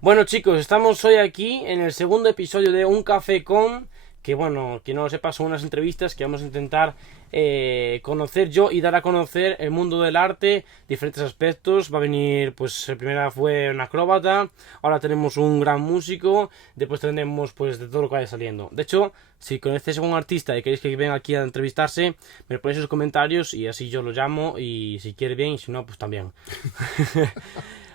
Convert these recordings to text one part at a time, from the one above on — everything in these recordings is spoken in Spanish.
Bueno chicos, estamos hoy aquí en el segundo episodio de Un Café con, que bueno, quien no lo sepa, son unas entrevistas que vamos a intentar conocer yo y dar a conocer el mundo del arte, diferentes aspectos. Va a venir, pues la primera fue un acróbata, ahora tenemos un gran músico, después tendremos pues de todo lo que vaya saliendo. De hecho, si conocéis a un artista y queréis que venga aquí a entrevistarse, me lo ponéis en los comentarios y así yo lo llamo y si quiere bien y si no, pues también.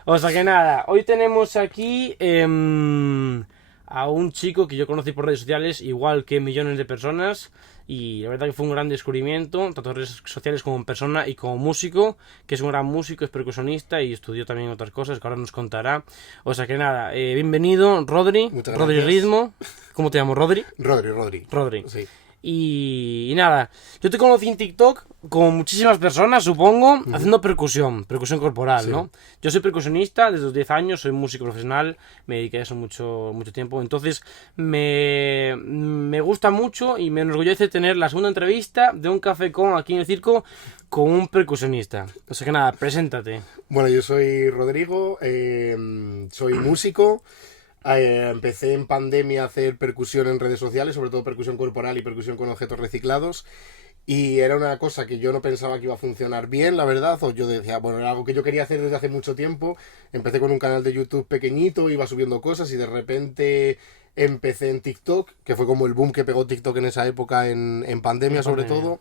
O sea que nada, hoy tenemos aquí a un chico que yo conocí por redes sociales, igual que millones de personas, y la verdad que fue un gran descubrimiento, tanto en redes sociales como en persona y como músico, que es un gran músico, es percusionista y estudió también otras cosas que ahora nos contará. O sea que nada, bienvenido Rodri, Muchas Rodri gracias. Ritmo. ¿Cómo te llamo, Rodri? Rodri. Rodri. Sí. Y nada, yo te conocí en TikTok como muchísimas personas, supongo, haciendo percusión corporal, Sí. ¿no? Yo soy percusionista desde los 10 años, soy músico profesional, me dediqué a eso mucho tiempo, entonces me gusta mucho y me enorgullece tener la segunda entrevista de Un Café con aquí en el circo con un percusionista. O sea que nada, preséntate. Bueno, yo soy Rodrigo, soy músico. Empecé en pandemia a hacer percusión en redes sociales, sobre todo percusión corporal y percusión con objetos reciclados. Y era una cosa que yo no pensaba que iba a funcionar bien, la verdad. O yo decía, bueno, era algo que yo quería hacer desde hace mucho tiempo. Empecé con un canal de YouTube pequeñito, iba subiendo cosas y de repente empecé en TikTok, que fue como el boom que pegó TikTok en esa época, en pandemia En sobre pandemia. todo.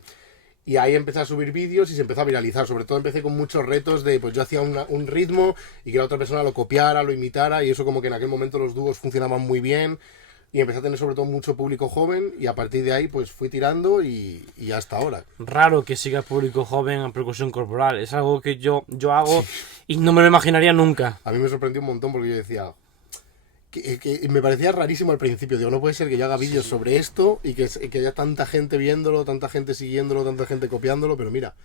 Y ahí empecé a subir vídeos y se empezó a viralizar. Sobre todo empecé con muchos retos de, pues yo hacía un ritmo y que la otra persona lo copiara, lo imitara. Y eso como que en aquel momento los dúos funcionaban muy bien. Y empecé a tener sobre todo mucho público joven. Y a partir de ahí pues fui tirando y hasta ahora. Raro que siga público joven en percusión corporal, es algo que yo hago y no me lo imaginaría nunca. A mí me sorprendió un montón porque yo decía... Que me parecía rarísimo al principio. Digo, no puede ser que yo haga vídeos sobre esto y que haya tanta gente viéndolo, tanta gente siguiéndolo, tanta gente copiándolo. Pero mira,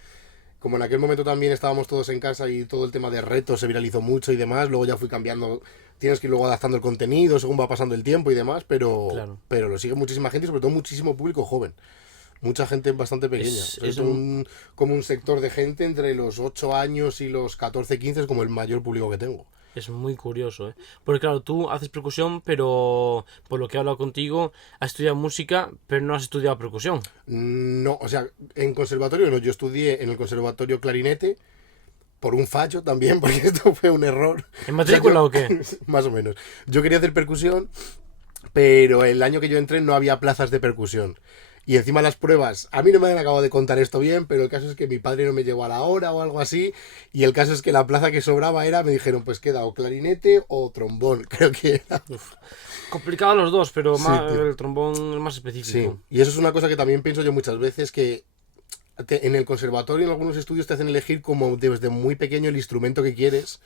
como en aquel momento también estábamos todos en casa y todo el tema de retos se viralizó mucho y demás, luego ya fui cambiando, tienes que ir luego adaptando el contenido según va pasando el tiempo y demás, Claro. pero lo sigue muchísima gente y sobre todo muchísimo público joven. Mucha gente bastante pequeña. Es Es como un sector de gente entre los 8 años y los 14 15 es como el mayor público que tengo. Es muy curioso, ¿eh? Porque claro, tú haces percusión, pero por lo que he hablado contigo, has estudiado música, pero no has estudiado percusión. No, o sea, en conservatorio no, yo estudié en el conservatorio clarinete por un fallo también, porque esto fue un error. ¿En O sea, matrícula o qué? más o menos. Yo quería hacer percusión, pero el año que yo entré no había plazas de percusión. Y encima las pruebas, a mí no me han acabado de contar esto bien, pero el caso es que mi padre no me llegó a la hora o algo así. Y el caso es que la plaza que sobraba era, me dijeron, pues queda o clarinete o trombón, creo que era. Uf. Complicado los dos, pero Sí, tío. el trombón es más Sí, específico. y eso es una cosa que también pienso yo muchas veces, que en el conservatorio en algunos estudios te hacen elegir como desde muy pequeño el instrumento que quieres,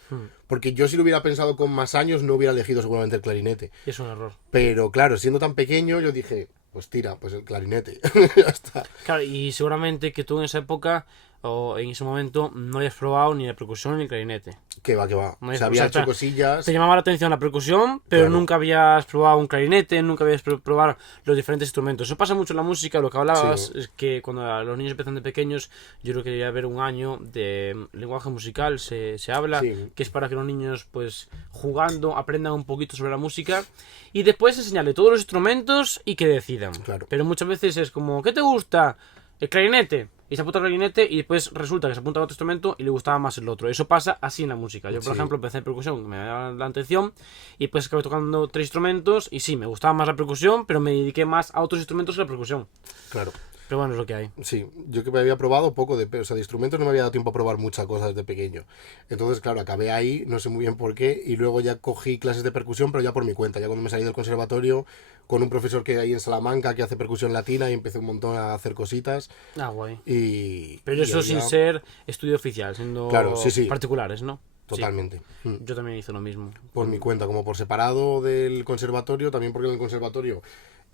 porque yo si lo hubiera pensado con más años no hubiera elegido seguramente el clarinete. Y es un error. Pero claro, siendo tan pequeño yo dije, pues tira, pues el clarinete. Ya está. Claro, y seguramente que tú en esa época o en ese momento no hayas probado ni la percusión ni el clarinete. Que va, que va. No Se hayas, o había sea, hecho cosillas. te llamaba la atención la percusión, pero Claro. nunca habías probado un clarinete, nunca habías probado los diferentes instrumentos. Eso pasa mucho en la música, lo que hablabas Sí, es que cuando los niños empiezan de pequeños, yo creo que debería haber un año de lenguaje musical, se habla, sí, que es para que los niños, pues, jugando, aprendan un poquito sobre la música y después enseñarle todos los instrumentos y que decidan. claro. Pero muchas veces es como, ¿qué te gusta? El clarinete. Y se apunta al clarinete y después resulta que se apunta a otro instrumento y le gustaba más el otro. Eso pasa así en la música. Yo, por Sí, ejemplo, empecé en percusión, me llamaba la atención y pues acabé tocando tres instrumentos y sí, me gustaba más la percusión, pero me dediqué más a otros instrumentos que la percusión. claro. Pero bueno, es lo que hay. Sí, yo que me había probado poco o sea, de instrumentos no me había dado tiempo a probar muchas cosas desde pequeño. Entonces, claro, acabé ahí, no sé muy bien por qué, y luego ya cogí clases de percusión, pero ya por mi cuenta, ya cuando me salí del conservatorio, con un profesor que hay en Salamanca que hace percusión latina y empecé un montón a hacer cositas Ah, guay. y Pero eso ahí sin ya, ser estudio oficial, siendo claro, sí, sí, particulares, ¿no? Sí, totalmente. yo también hice lo mismo. Por mi cuenta, como por separado del conservatorio, también porque en el conservatorio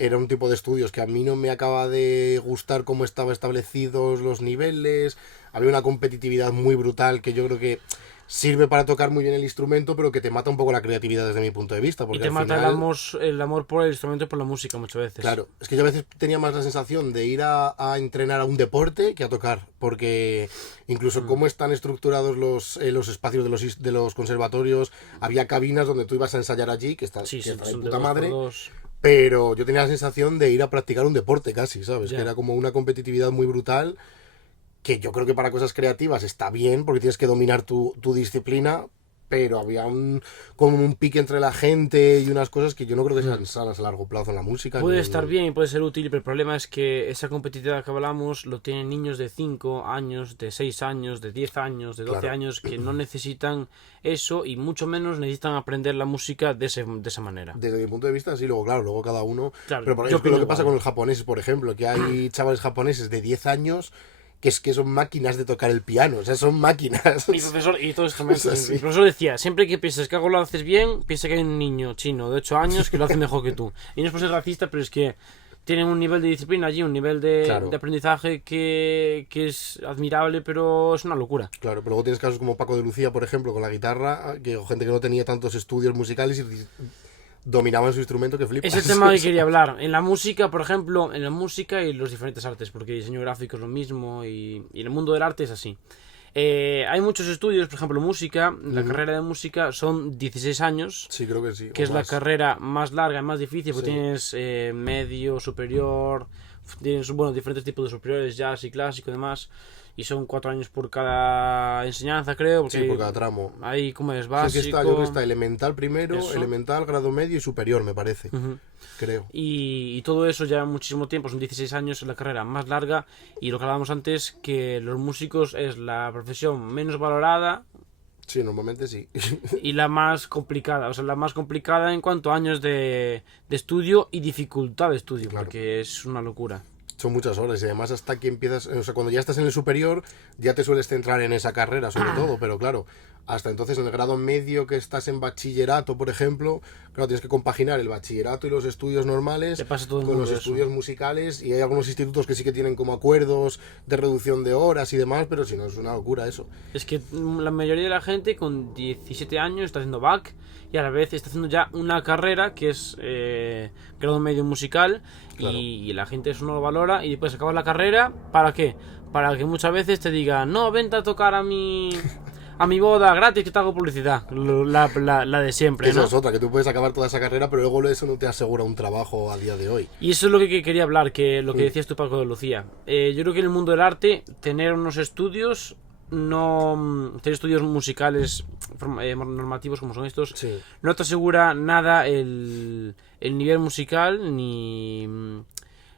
era un tipo de estudios que a mí no me acaba de gustar cómo estaban establecidos los niveles, había una competitividad muy brutal que yo creo que sirve para tocar muy bien el instrumento, pero que te mata un poco la creatividad desde mi punto de vista. Y Porque te al mata final, el amor por el instrumento y por la música muchas veces. claro, es que yo a veces tenía más la sensación de ir a entrenar a un deporte que a tocar, porque incluso cómo están estructurados los espacios de los conservatorios, había cabinas donde tú ibas a ensayar allí, que está, Sí, que sí, está de son de puta dos por madre, dos. pero yo tenía la sensación de ir a practicar un deporte casi, ¿sabes? Ya. Que era como una competitividad muy brutal, que yo creo que para cosas creativas está bien, porque tienes que dominar tu disciplina, pero había como un pique entre la gente y unas cosas que yo no creo que sean sanas a largo plazo en la música. Puede estar bien y puede ser útil, pero el problema es que esa competitividad que hablamos lo tienen niños de 5 años, de 6 años, de 10 años, de 12 Claro. años, que no necesitan eso y mucho menos necesitan aprender la música de esa manera. Desde mi punto de vista, sí, luego, claro, luego cada uno. Claro, Pero por yo ejemplo, opino lo que pasa igual. con los japoneses, por ejemplo, que hay chavales japoneses de 10 años que son máquinas de tocar el piano, o sea, son máquinas. Mi profesor, y todo esto, Es así. mi profesor decía, siempre que pienses que algo lo haces bien, piensa que hay un niño chino de 8 años que lo hace mejor que tú. Y no es por ser racista, pero es que tienen un nivel de disciplina allí, un nivel Claro. de aprendizaje que es admirable, pero es una locura. Claro, pero luego tienes casos como Paco de Lucía, por ejemplo, con la guitarra, que o gente que no tenía tantos estudios musicales y dominaban su instrumento que flipas. Es el tema que quería hablar. En la música, por ejemplo, en la música y los diferentes artes, porque diseño gráfico es lo mismo y en el mundo del arte es así. Hay muchos estudios, por ejemplo, música. La carrera de música son 16 años, Sí, creo que sí. que o es la más. carrera más larga y más difícil, porque Sí. tienes medio, superior, tienes bueno, diferentes tipos de superiores, jazz y clásico y demás. Y son 4 años por cada enseñanza, creo. Porque Sí, por cada tramo. hay como es Sí, básico. yo creo que está elemental primero, Eso. elemental, grado medio y superior, me parece. Ujú. Creo. Y todo eso lleva muchísimo tiempo, son 16 años en la carrera más larga y lo que hablábamos antes, que los músicos es la profesión menos valorada Sí, normalmente sí. y la más complicada, o sea, la más complicada en cuanto a años de estudio y dificultad de estudio, Claro. porque es una locura. Son muchas horas y además hasta que empiezas, o sea, cuando ya estás en el superior ya te sueles centrar en esa carrera sobre todo, pero claro, hasta entonces en el grado medio que estás en bachillerato, por ejemplo, claro, tienes que compaginar el bachillerato y los estudios normales Le pasa a todo el con mundo los eso. estudios musicales y hay algunos institutos que sí que tienen como acuerdos de reducción de horas y demás, pero si no es una locura eso. Es que la mayoría de la gente con 17 años está haciendo back y a la vez está haciendo ya una carrera que es grado medio musical Claro. y la gente eso no lo valora y después acabas la carrera, ¿para qué? Para que muchas veces te digan, no, vente a tocar a mi boda gratis que te hago publicidad, la de siempre, Esa ¿no? es otra, que tú puedes acabar toda esa carrera, pero luego eso no te asegura un trabajo a día de hoy. Y eso es lo que quería hablar, que lo que decías tú, Paco de Lucía. Yo creo que en el mundo del arte, tener unos estudios, tener estudios musicales normativos como son estos, Sí. no te asegura nada el nivel musical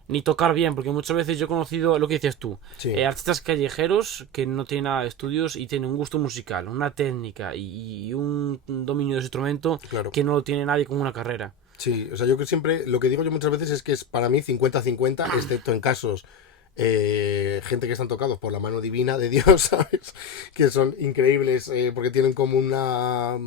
ni tocar bien, porque muchas veces yo he conocido lo que decías tú, Sí. artistas callejeros que no tienen nada de estudios y tienen un gusto musical, una técnica y un dominio de su instrumento Claro. que no lo tiene nadie con una carrera. Sí, o sea, yo que siempre, lo que digo yo muchas veces es que es para mí 50-50, excepto en casos, gente que están tocados por la mano divina de Dios, ¿sabes? Que son increíbles porque tienen como una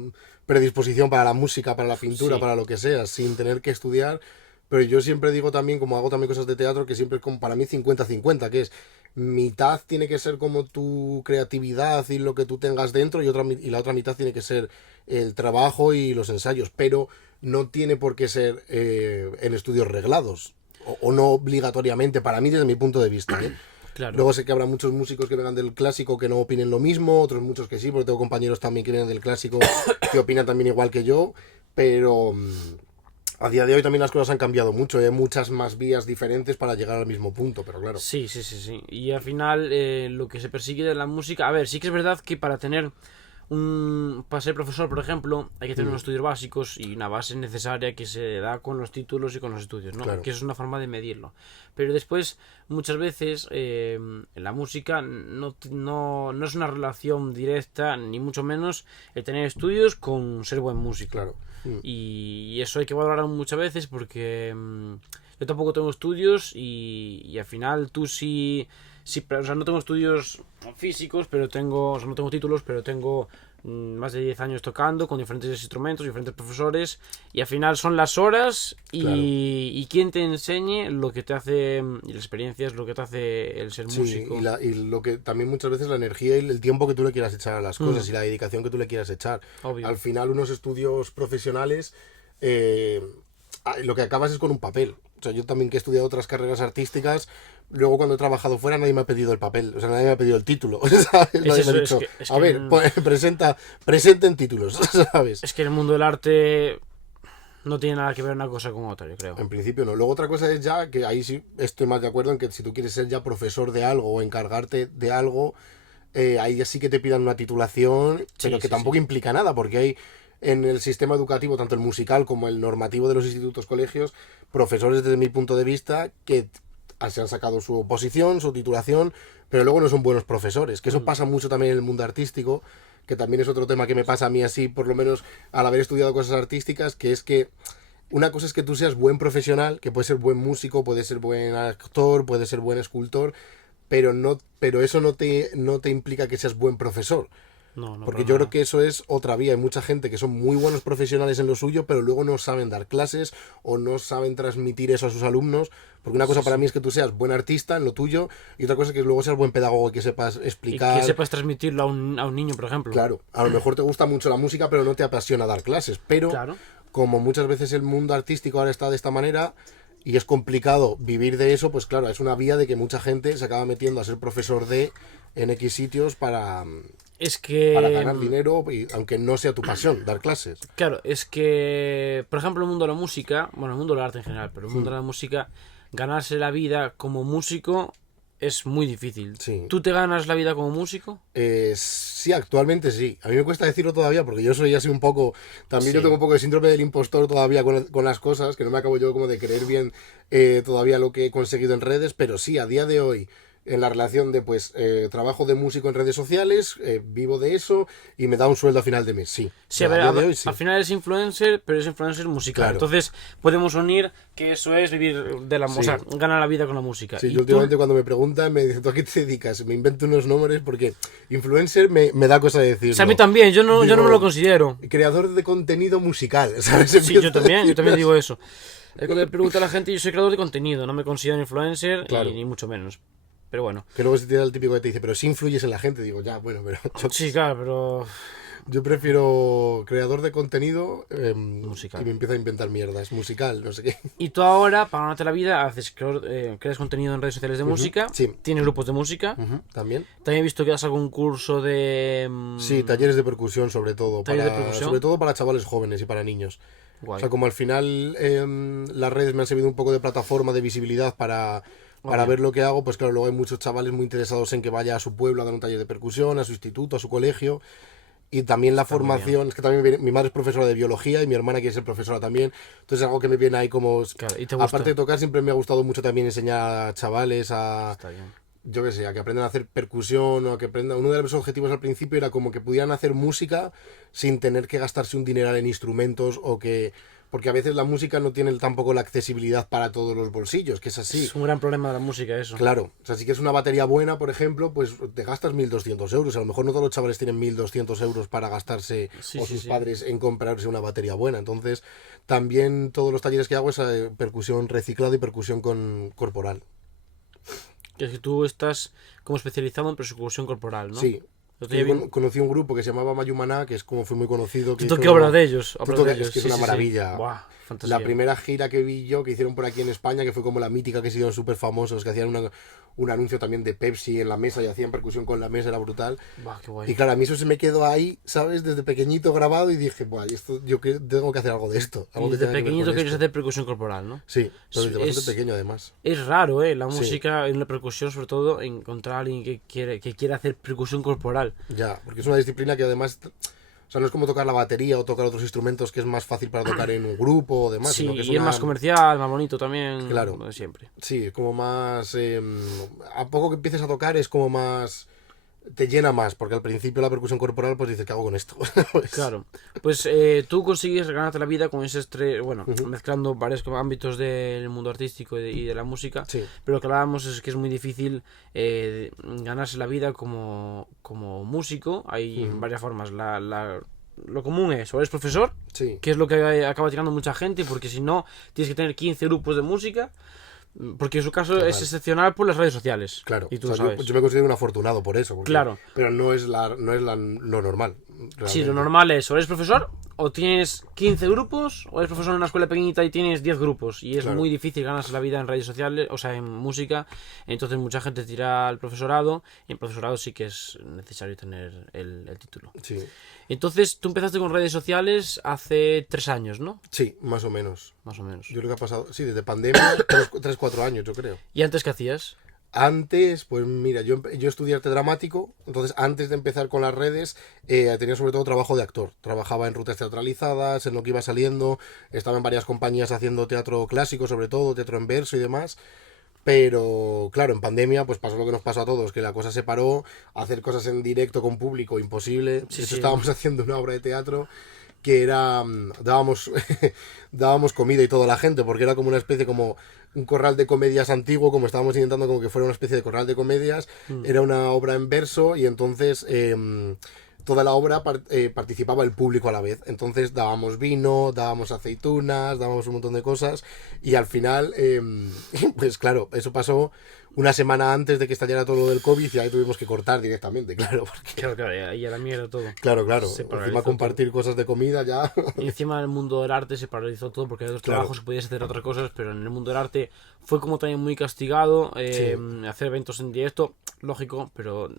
predisposición para la música, para la pintura, Sí. para lo que sea, sin tener que estudiar. Pero yo siempre digo también, como hago también cosas de teatro, que siempre es como para mí 50-50, que es mitad tiene que ser como tu creatividad y lo que tú tengas dentro y la otra mitad tiene que ser el trabajo y los ensayos, pero no tiene por qué ser en estudios reglados o no obligatoriamente para mí desde mi punto de vista, ¿eh? Claro. Luego sé que habrá muchos músicos que vengan del clásico que no opinen lo mismo, otros muchos que sí, porque tengo compañeros también que vienen del clásico que opinan también igual que yo, pero a día de hoy también las cosas han cambiado mucho, hay muchas más vías diferentes para llegar al mismo punto, pero claro. Sí, sí, sí, sí. Y al final lo que se persigue de la música... A ver, sí que es verdad que para tener para ser profesor, por ejemplo, hay que tener unos estudios básicos y una base necesaria que se da con los títulos y con los estudios, ¿no? Claro. Que eso es una forma de medirlo. Pero después, muchas veces, en la música no es una relación directa, ni mucho menos, el tener estudios con ser buen músico. Claro. Y eso hay que valorar muchas veces porque yo tampoco tengo estudios y al final tú sí, o sea, no tengo estudios físicos, pero tengo, o sea, no tengo títulos, pero tengo más de 10 años tocando con diferentes instrumentos, diferentes profesores, y al final son las horas y quien te enseñe lo que te hace, y la experiencia es lo que te hace el ser músico. Y lo que también muchas veces la energía y el tiempo que tú le quieras echar a las cosas y la dedicación que tú le quieras echar. Obvio. Al final unos estudios profesionales lo que acabas es con un papel. O sea, yo también que he estudiado otras carreras artísticas, luego cuando he trabajado fuera nadie me ha pedido el papel, o sea, nadie me ha pedido el título, ¿sabes? Nadie me ha dicho, a ver, presenten títulos, ¿sabes? Es que en el mundo del arte no tiene nada que ver una cosa con otra, yo creo. En principio no. Luego otra cosa es ya, que ahí sí estoy más de acuerdo en que si tú quieres ser ya profesor de algo o encargarte de algo, ahí ya sí que te pidan una titulación, pero que tampoco implica nada, porque hay en el sistema educativo, tanto el musical como el normativo de los institutos, colegios, profesores desde mi punto de vista que se han sacado su oposición, su titulación, pero luego no son buenos profesores, que eso pasa mucho también en el mundo artístico, que también es otro tema que me pasa a mí así, por lo menos al haber estudiado cosas artísticas, que es que una cosa es que tú seas buen profesional, que puedes ser buen músico, puedes ser buen actor, puedes ser buen escultor, pero eso no te implica que seas buen profesor. No, porque yo creo que eso es otra vía. Hay mucha gente que son muy buenos profesionales en lo suyo, pero luego no saben dar clases o no saben transmitir eso a sus alumnos. Porque una cosa para mí es que tú seas buen artista en lo tuyo y otra cosa es que luego seas buen pedagogo y que sepas explicar. Y que sepas transmitirlo a un niño, por ejemplo. Claro, a lo mejor te gusta mucho la música, pero no te apasiona dar clases. Pero como muchas veces el mundo artístico ahora está de esta manera y es complicado vivir de eso, pues claro, es una vía de que mucha gente se acaba metiendo a ser profesor en X sitios para ganar dinero, aunque no sea tu pasión, dar clases. Claro, es que, por ejemplo, el mundo de la música, bueno, el mundo del arte en general, pero el mundo de la música, ganarse la vida como músico es muy difícil. Sí. ¿Tú te ganas la vida como músico? Sí, actualmente sí. A mí me cuesta decirlo todavía porque yo soy así un poco... También yo tengo un poco de síndrome del impostor todavía con las cosas, que no me acabo yo como de creer bien todavía lo que he conseguido en redes, pero sí, a día de hoy, en la relación de trabajo de músico en redes sociales, vivo de eso y me da un sueldo a final de mes, sí. Sí, a ver, al final es influencer, pero es influencer musical. Claro. Entonces podemos unir que eso es vivir de la música, o sea, ganar la vida con la música. Sí, yo últimamente cuando me preguntan me dicen, ¿tú a qué te dedicas? Me invento unos nombres porque influencer me da cosa de decir. O sea, a mí también, yo no me lo considero. Creador de contenido musical, ¿sabes? Sí, yo también digo eso. Cuando le pregunto a la gente, yo soy creador de contenido, no me considero influencer ni mucho menos. Pero bueno. Que luego se tiene el típico que te dice, pero si influyes en la gente, digo, ya, bueno, pero... Sí, claro, pero... Yo prefiero creador de contenido musical. Y me empiezo a inventar mierdas, musical, no sé qué. Y tú ahora, para ganarte la vida, creas contenido en redes sociales de música, tienes grupos de música. También. También he visto que das algún curso de... Sí, talleres de percusión sobre todo. Sobre todo para chavales jóvenes y para niños. Guay. O sea, como al final las redes me han servido un poco de plataforma, de visibilidad para ver lo que hago, pues claro, luego hay muchos chavales muy interesados en que vaya a su pueblo a dar un taller de percusión, a su instituto, a su colegio. Y también la formación, es que también mi madre es profesora de biología y mi hermana quiere ser profesora también. Entonces es algo que me viene ahí como... Claro, ¿y te gusta? Aparte de tocar, siempre me ha gustado mucho también enseñar a chavales yo qué sé, a que aprendan a hacer percusión o a que aprendan... Uno de los objetivos al principio era como que pudieran hacer música sin tener que gastarse un dineral en instrumentos o que... Porque a veces la música no tiene tampoco la accesibilidad para todos los bolsillos, que es así. Es un gran problema de la música eso. Claro, o sea, si quieres una batería buena, por ejemplo, pues te gastas 1.200 euros. A lo mejor no todos los chavales tienen 1.200 euros para gastarse sus padres en comprarse una batería buena. Entonces, también todos los talleres que hago es percusión reciclada y percusión corporal. Que es que tú estás como especializado en percusión corporal, ¿no? Sí. Conocí un grupo que se llamaba Mayumaná, que es como fue muy conocido. ¿Qué obra de ellos? Es que es una maravilla. Buah, fantasía. La primera gira que vi yo, que hicieron por aquí en España, que fue como la mítica, que se hicieron súper famosos, que hacían un anuncio también de Pepsi en la mesa y hacían percusión con la mesa, era brutal. Buah, qué guay. Y claro, a mí eso se me quedó ahí, ¿sabes? Desde pequeñito grabado y dije, buah, yo tengo que hacer algo de esto. Y desde pequeñito querías hacer percusión corporal, ¿no? Sí, pero desde bastante pequeño además. Es raro, la música, en la percusión sobre todo, encontrar a alguien que quiere hacer percusión corporal. Ya, porque es una disciplina que además... O sea, no es como tocar la batería o tocar otros instrumentos que es más fácil para tocar en un grupo o demás. Sí, sino que es más comercial, más bonito también. Claro. Lo de siempre. Sí, es como más... a poco que empieces a tocar es como más... te llena más, porque al principio la percusión corporal, pues dices, ¿qué hago con esto? Pues, Claro, pues tú consigues ganarte la vida con ese estrés, bueno, mezclando varios ámbitos del mundo artístico y de la música, sí, pero lo que hablábamos es que es muy difícil ganarse la vida como músico. Hay varias formas. Lo común es, o eres profesor, sí, que es lo que acaba tirando mucha gente, porque si no, tienes que tener 15 grupos de música, porque en su caso es total. excepcional por las redes sociales. Claro, Y tú o lo sea, sabes. yo me considero un afortunado por eso, Claro. pero no es lo normal, Sí, lo realmente. normal es o eres profesor o tienes 15 grupos o eres profesor en una escuela pequeñita y tienes 10 grupos y es Claro. muy difícil ganarse la vida en redes sociales, o sea, en música. Entonces mucha gente tira al profesorado y en profesorado sí que es necesario tener el título. Sí, Entonces tú empezaste con redes sociales hace 3 años, ¿no? sí, más o menos. Más o menos. Yo creo que ha pasado, sí, desde pandemia, 3, 4 años, yo creo. ¿Y antes qué hacías? Antes, pues mira, yo estudié arte dramático, entonces antes de empezar con las redes tenía sobre todo trabajo de actor. Trabajaba en rutas teatralizadas, en lo que iba saliendo, estaba en varias compañías haciendo teatro clásico, sobre todo, teatro en verso y demás. Pero claro, en pandemia pues pasó lo que nos pasó a todos, que la cosa se paró, hacer cosas en directo con público imposible. Sí, De hecho sí. estábamos haciendo una obra de teatro que era dábamos dábamos comida y todo a la gente, porque era como una especie como un corral de comedias antiguo, como estábamos intentando como que fuera una especie de corral de comedias. Era una obra en verso y entonces toda la obra participaba el público a la vez. Entonces dábamos vino, dábamos aceitunas, dábamos un montón de cosas y al final, pues claro, eso pasó una semana antes de que estallara todo lo del COVID y ahí tuvimos que cortar directamente, claro, porque... Claro, ahí a la mierda todo. Claro, claro. Se Encima paralizó compartir cosas de comida ya... Y encima el mundo del arte se paralizó todo porque hay otros Claro. trabajos que podías hacer otras cosas, pero en el mundo del arte fue como también muy castigado hacer eventos en directo, lógico, pero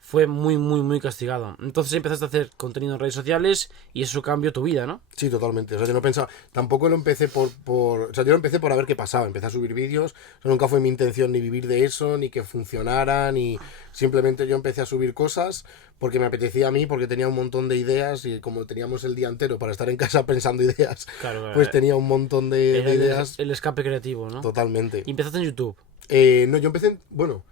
fue muy castigado. Entonces empezaste a hacer contenido en redes sociales y eso cambió tu vida, ¿no? Sí, totalmente. O sea, yo no pensaba... Tampoco lo empecé O sea, yo lo empecé por a ver qué pasaba. Empecé a subir vídeos. O sea, nunca fue mi intención ni vivir de eso, ni que funcionara, ni... Simplemente yo empecé a subir cosas porque me apetecía a mí, porque tenía un montón de ideas y como teníamos el día entero para estar en casa pensando ideas, Claro, pues tenía un montón de era ideas. el escape creativo, ¿no? Totalmente. Y empezaste en YouTube. No, yo empecé... Bueno,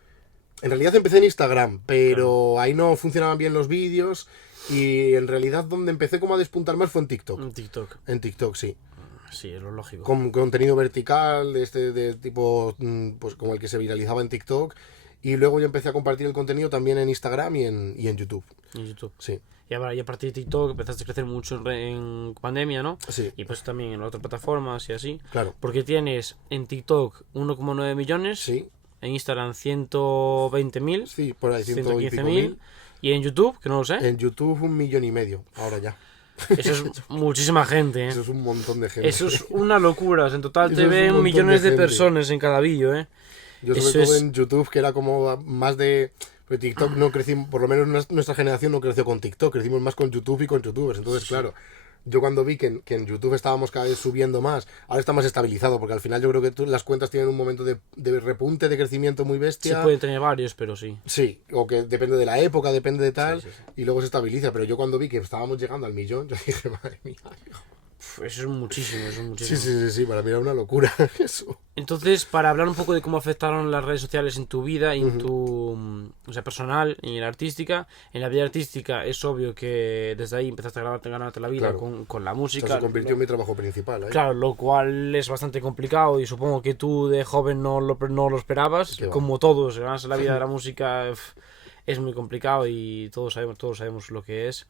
en realidad empecé en Instagram, pero ahí no funcionaban bien los vídeos y en realidad donde empecé como a despuntar más fue en TikTok. En TikTok. En TikTok, sí. Sí, es lo lógico. Con contenido vertical, de tipo, pues como el que se viralizaba en TikTok. Y luego yo empecé a compartir el contenido también en Instagram y en YouTube. En YouTube. Sí, Y a partir de TikTok empezaste a crecer mucho en pandemia, ¿no? sí, Y pues también en otras plataformas y así. claro. Porque tienes en TikTok 1,9 millones, Sí, en Instagram 120.000, sí, por ahí 120 y pico 115.000 mil. y en YouTube, que no lo sé. En YouTube 1,5 millones, ahora ya. Eso es muchísima gente, ¿eh? Eso es un montón de gente. Eso es una locura. En total Eso te es un ven montón millones de de gente. personas en cada vídeo, ¿eh? Yo Eso sobre todo es- en YouTube, que era como más de... Pues TikTok no crecimos, por lo menos nuestra generación no creció con TikTok, crecimos más con YouTube y con YouTubers. Entonces, claro, yo cuando vi que en YouTube estábamos cada vez subiendo más, ahora está más estabilizado, porque al final yo creo que las cuentas tienen un momento de repunte, de crecimiento muy Sí bestia. pueden tener varios, pero sí. Sí, o que depende de la época, depende de tal, Sí, sí, y luego se estabiliza. Pero yo cuando vi que estábamos llegando al millón, yo dije, madre mía. Eso es muchísimo, eso es Sí, muchísimo. sí, para mí era una locura eso. Entonces, para hablar un poco de cómo afectaron las redes sociales en tu vida, y en tu, o sea, personal y en la artística. En la vida artística es obvio que desde ahí empezaste a ganarte la vida Claro. con la O música. sea, se convirtió en mi trabajo principal. ¿Eh? Claro, lo cual es bastante complicado y supongo que tú de joven no lo esperabas. Qué va. Como todos, ganarse la vida de la música es muy complicado y todos sabemos lo que es.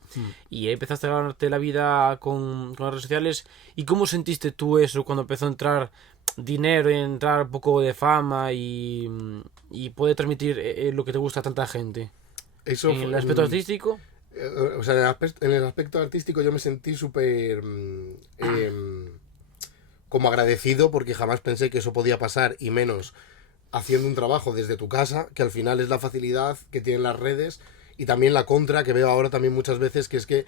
Y ahí empezaste a ganarte la vida con las redes sociales. ¿Y cómo sentiste tú eso cuando empezó a entrar dinero y entrar un poco de fama y poder transmitir lo que te gusta a tanta gente? Eso En el aspecto artístico, O sea, en el aspecto artístico yo me sentí súper como agradecido porque jamás pensé que eso podía pasar y menos haciendo un trabajo desde tu casa, que al final es la facilidad que tienen las redes y también la contra que veo ahora también muchas veces, que es que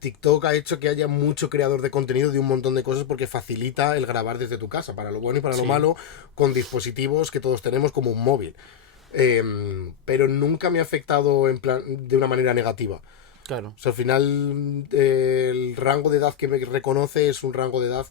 TikTok ha hecho que haya mucho creador de contenido de un montón de cosas porque facilita el grabar desde tu casa, para lo bueno y para lo Sí. malo, con dispositivos que todos tenemos como un móvil. Pero nunca me ha afectado en plan de una manera negativa. claro. O sea, al final el rango de edad que me reconoce es un rango de edad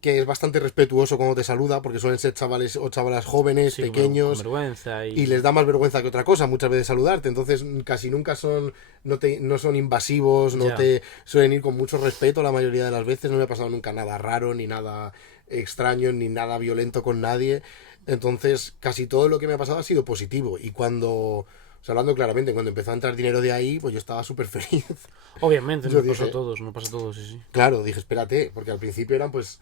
que es bastante respetuoso cuando te saluda, porque suelen ser chavales o chavalas jóvenes, Sí, pequeños, con vergüenza y les da más vergüenza que otra cosa muchas veces saludarte, entonces casi nunca son, no son invasivos, no Ya. te suelen ir con mucho respeto la mayoría de las veces, no me ha pasado nunca nada raro, ni nada extraño, ni nada violento con nadie, entonces casi todo lo que me ha pasado ha sido positivo, y cuando, o sea, hablando claramente, cuando empezó a entrar dinero de ahí, pues yo estaba súper feliz. Obviamente, Yo nos pasa a dije, todos, nos pasa a todos, sí, sí. claro, dije, espérate, porque al principio eran pues,